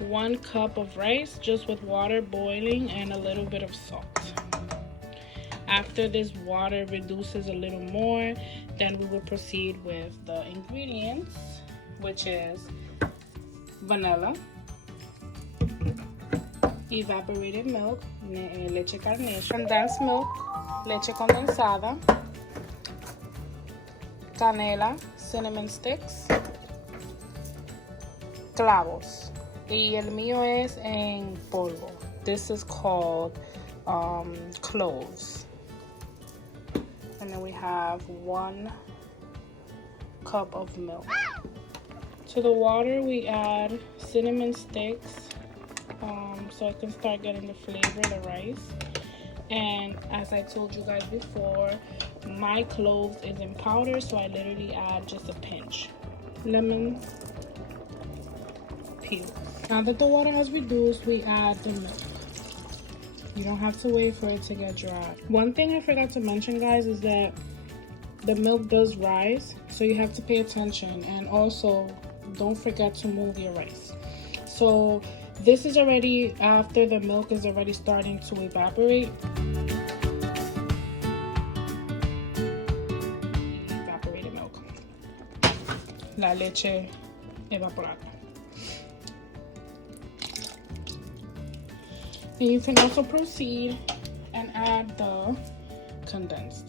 1 cup of rice, just with water boiling and a little bit of salt. After this water reduces a little more, then we will proceed with the ingredients, which is vanilla, evaporated milk, leche carnation, condensed milk, leche condensada, canela, cinnamon sticks, clavos. Y el mío es en polvo. This is called cloves. And then we have 1 cup of milk. To the water we add cinnamon sticks, so it can start getting the flavor of the rice. And as I told you guys before, my cloves is in powder, so I literally add just a pinch. Lemon peel. Now that the water has reduced, we add the milk. You don't have to wait for it to get dry. One thing I forgot to mention, guys, is that the milk does rise, so you have to pay attention. And also, don't forget to move your rice. So this is already after the milk is already starting to evaporate. Evaporated milk. La leche evaporada. And you can also proceed and add the condensed.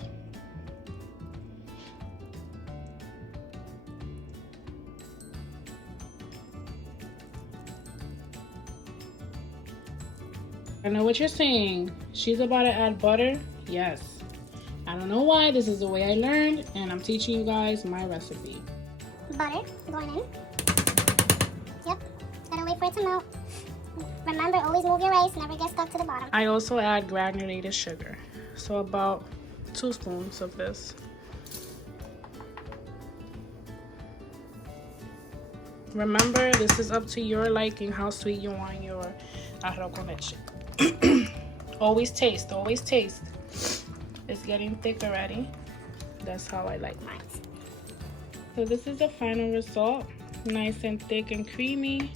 I know what you're saying. She's about to add butter. Yes. I don't know why. This is the way I learned, and I'm teaching you guys my recipe. Butter going in. Yep. Gotta wait for it to melt. Remember, always move your rice, never get stuck to the bottom. I also add granulated sugar. So about 2 spoons of this. Remember, this is up to your liking how sweet you want your arroz con leche. Always taste, always taste. It's getting thick already. That's how I like mine. So this is the final result. Nice and thick and creamy.